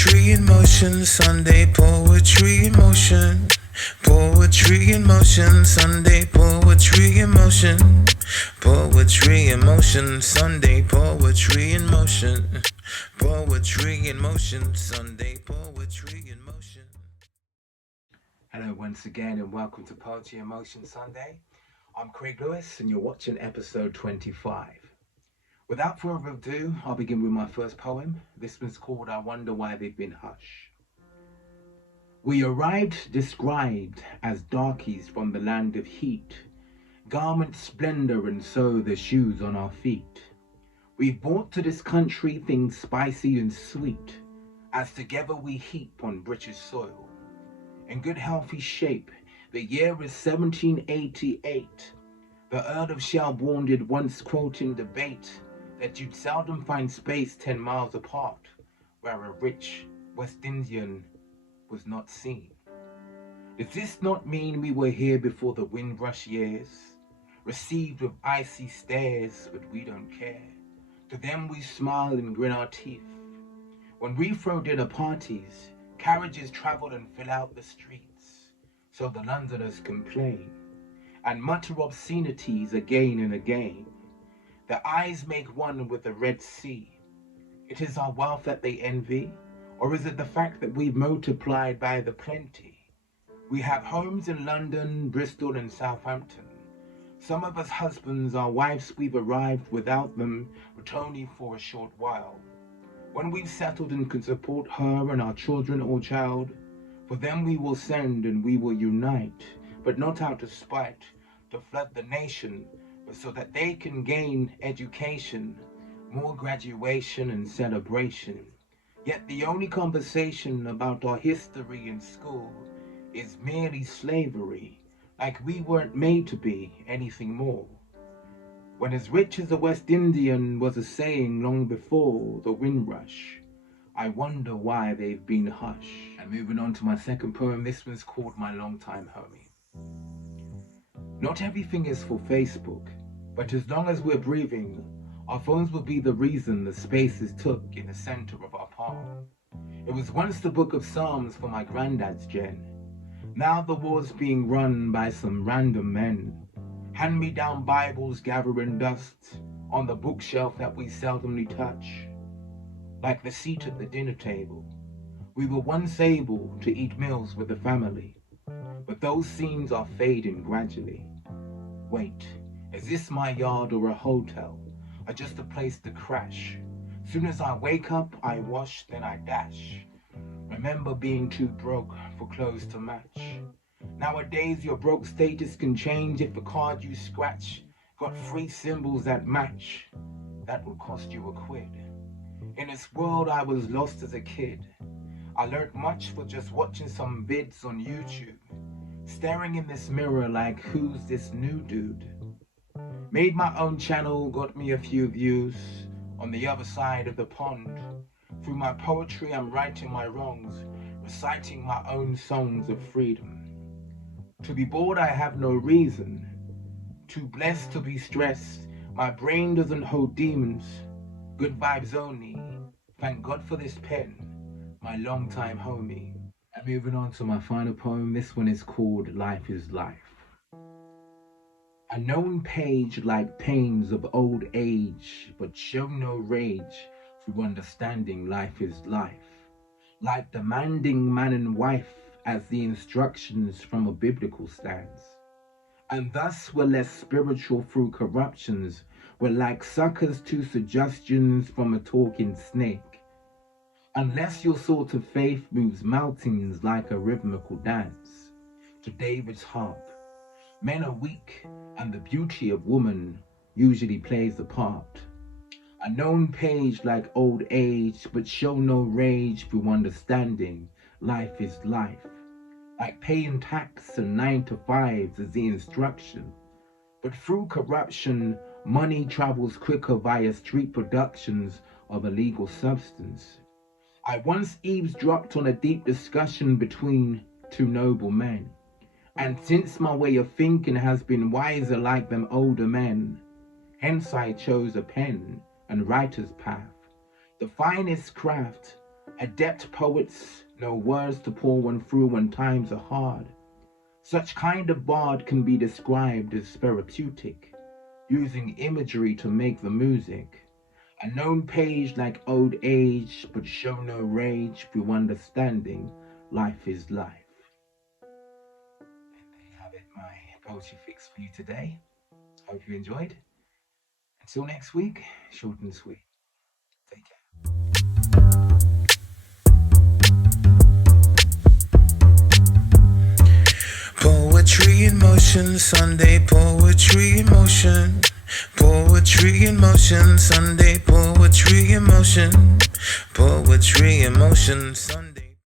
Poetry in motion, Sunday poetry in motion. Poetry in motion, Sunday poetry in motion. Poetry in motion, Sunday poetry in motion. Poetry in motion, Sunday poetry in motion. Hello once again and welcome to Poetry in Motion Sunday. I'm Craig Lewis and you're watching episode 25. Without further ado, I'll begin with my first poem. This one's called I Wonder Why They've Been Hushed. We arrived described as darkies from the land of heat, garment splendor and so the shoes on our feet. We've brought to this country things spicy and sweet, as together we heap on British soil. In good healthy shape, the year is 1788. The Earl of Shelbourne did once quote in debate that you'd seldom find space 10 miles apart where a rich West Indian was not seen. Does this not mean we were here before the Windrush years, received with icy stares, but we don't care? To them we smile and grin our teeth. When we throw dinner parties, carriages travel and fill out the streets, so the Londoners complain and mutter obscenities again and again. Their eyes make one with the Red Sea. It is our wealth that they envy, or is it the fact that we've multiplied by the plenty? We have homes in London, Bristol and Southampton. Some of us husbands, our wives we've arrived without them, but only for a short while. When we've settled and can support her and our children or child, for them we will send and we will unite, but not out of spite, to flood the nation, but so that they can gain education, more graduation and celebration. Yet the only conversation about our history in school is merely slavery, like we weren't made to be anything more. When as rich as a West Indian was a saying long before the Windrush, I wonder why they've been hushed. And moving on to my second poem, this one's called My Longtime Homie. Not everything is for Facebook, but as long as we're breathing, our phones will be the reason the spaces took in the center of our palm. It was once the book of Psalms for my granddad's gen. Now the war's being run by some random men. Hand-me-down Bibles gathering dust on the bookshelf that we seldomly touch. Like the seat at the dinner table, we were once able to eat meals with the family, but those scenes are fading gradually. Wait, is this my yard or a hotel, or just a place to crash? Soon as I wake up, I wash, then I dash. Remember being too broke for clothes to match. Nowadays your broke status can change if a card you scratch got free symbols that match. That will cost you £1. In this world I was lost as a kid. I learned much for just watching some vids on YouTube, staring in this mirror like who's this new dude. Made my own channel, got me a few views on the other side of the pond. Through my poetry I'm righting my wrongs, reciting my own songs of freedom. To be bored I have no reason, too blessed to be stressed. My brain doesn't hold demons, good vibes only. Thank God for this pen, my longtime homie. And moving on to my final poem, this one is called Life is Life. A known page like pains of old age, but show no rage through understanding life is life. Like demanding man and wife as the instructions from a biblical stance. And thus we're less spiritual through corruptions. We're like suckers to suggestions from a talking snake. Unless your sort of faith moves mountains like a rhythmical dance to David's harp. Men are weak, and the beauty of woman usually plays the part. A known page like old age, but show no rage through understanding. Life is life. Like paying tax and 9 to 5s is the instruction. But through corruption, money travels quicker via street productions of illegal substance. I once eavesdropped on a deep discussion between two noble men. And since my way of thinking has been wiser like them older men, hence I chose a pen and writer's path, the finest craft, Adept poets know words to pull one through when times are hard. Such kind of bard can be described as therapeutic, using imagery to make the music. A known page like old age, but show no rage through understanding life is life. And there you have it, my poetry fix for you today. Hope you enjoyed. Until next week, short and sweet. Take care. Poetry in motion, Sunday poetry in motion. Poetry in motion, Sunday poetry in motion. Poetry in motion, Sunday.